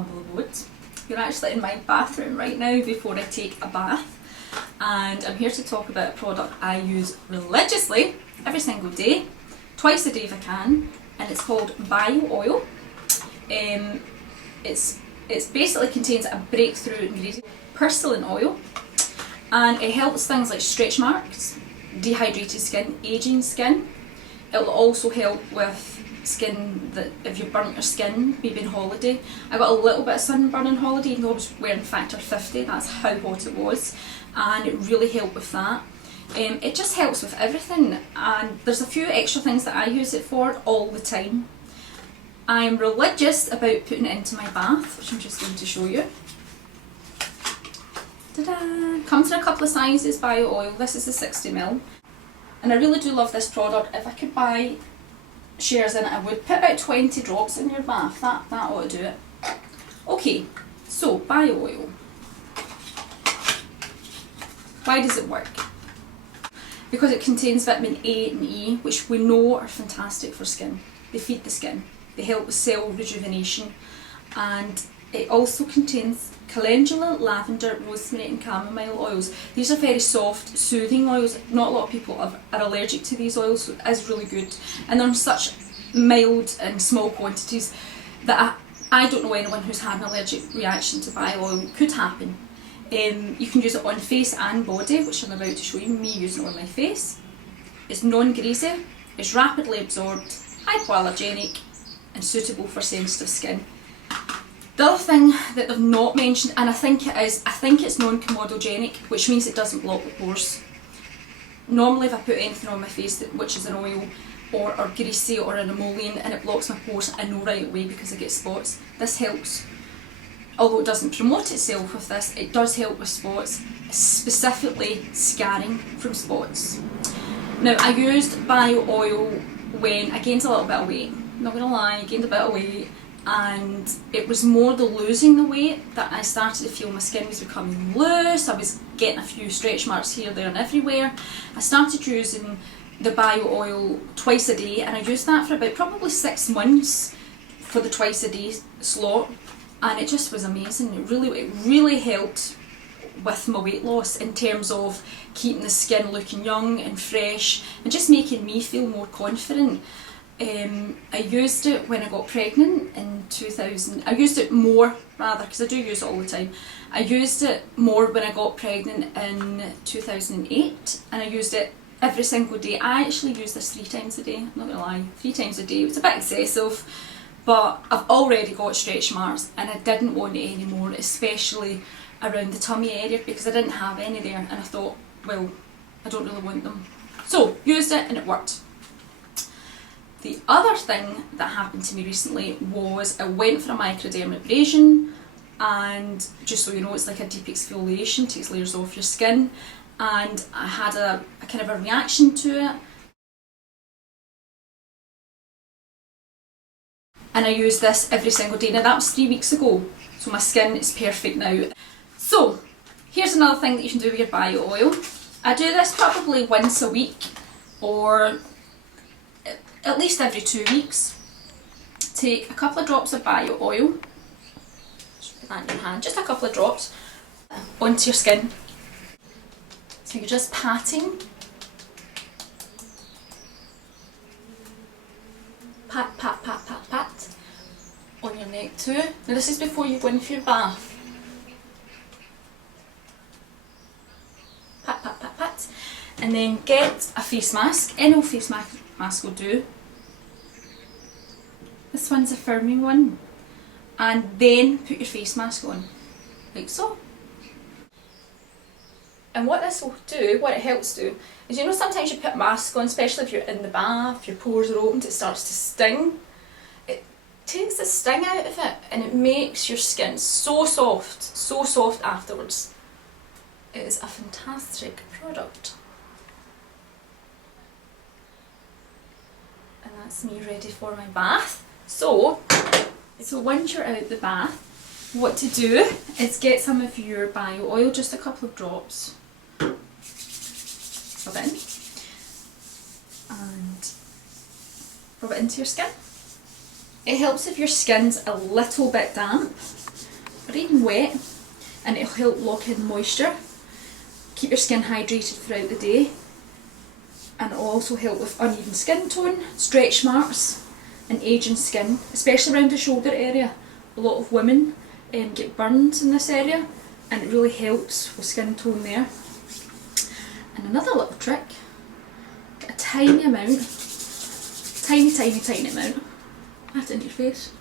humble abode. You're actually in my bathroom right now before I take a bath, and I'm here to talk about a product I use religiously every single day, twice a day if I can, and it's called bio oil. It's basically contains a breakthrough ingredient, PurCellin oil, and it helps things like stretch marks, dehydrated skin, aging skin. It will also help with skin that if you've burnt your skin, maybe on holiday. I got a little bit of sunburn on holiday, even though I was wearing factor 50, that's how hot it was, and it really helped with that. It just helps with everything, and there's a few extra things that I use it for all the time. I'm religious about putting it into my bath, which I'm just going to show you. Ta-da! Comes in a couple of sizes, bio oil. This is the 60ml. And I really do love this product. If I could buy shares in it, I would. Put about 20 drops in your bath. That ought to do it. Okay, so bio oil. Why does it work? Because it contains vitamin A and E, which we know are fantastic for skin. They feed the skin. They help with cell rejuvenation, and it also contains calendula, lavender, rosemary and chamomile oils. These are very soft, soothing oils. Not a lot of people are allergic to these oils, so it is really good. And they're in such mild and small quantities that I don't know anyone who's had an allergic reaction to bio oil. It could happen. You can use it on face and body, which I'm about to show you, me using it on my face. It's non-greasy, it's rapidly absorbed, hypoallergenic and suitable for sensitive skin. The other thing that they've not mentioned, and I think it's non-comedogenic, which means it doesn't block the pores. Normally if I put anything on my face which is an oil or greasy or an emollient and it blocks my pores, I know right away because I get spots. This helps. Although it doesn't promote itself with this, it does help with spots, specifically scarring from spots. Now I used bio oil when I gained a little bit of weight. Not gonna lie, I gained a bit of weight, and it was more the losing the weight that I started to feel my skin was becoming loose. I was getting a few stretch marks here, there and everywhere. I started using the bio oil twice a day, and I used that for about probably 6 months for the twice a day slot, and it just was amazing. It really helped with my weight loss in terms of keeping the skin looking young and fresh and just making me feel more confident. I used it when I got pregnant in 2000. I used it more rather, because I do use it all the time. I used it more when I got pregnant in 2008, and I used it every single day. I actually use this 3 times a day, I'm not gonna lie, 3 times a day. It was a bit excessive, but I've already got stretch marks and I didn't want it anymore, especially around the tummy area because I didn't have any there, and I thought, well, I don't really want them. So, used it and it worked. The other thing that happened to me recently was I went for a microdermabrasion, and just so you know, it's like a deep exfoliation, takes layers off your skin, and I had a kind of a reaction to it. And I use this every single day. Now that was 3 weeks ago, so my skin is perfect now. So, here's another thing that you can do with your bio oil. I do this probably once a week, or at least every 2 weeks. Take a couple of drops of bio oil, just put that in your hand, just a couple of drops, onto your skin. So you're just patting, pat, pat, pat, pat, pat, on your neck too. Now this is before you go in for your bath. Pat, pat, pat, pat, and then get a face mask. Any old face mask will do. This one's a firming one, and then put your face mask on, like so. And what this will do, what it helps do, is you know sometimes you put a mask on, especially if you're in the bath, your pores are opened, it starts to sting. It takes the sting out of it and it makes your skin so soft afterwards. It is a fantastic product. And that's me ready for my bath. So once you're out the bath, what to do is get some of your bio oil, just a couple of drops, rub it in, and rub it into your skin. It helps if your skin's a little bit damp. or even wet, and it'll help lock in moisture, keep your skin hydrated throughout the day, and it'll also help with uneven skin tone, stretch marks and ageing skin, especially around the shoulder area. A lot of women get burns in this area, and it really helps with skin tone there. And another little trick, get a tiny amount, tiny amount, add it in your face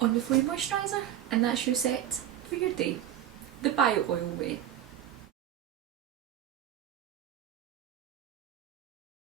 on before you moisturiser, and that's you set for your day. The bio oil way.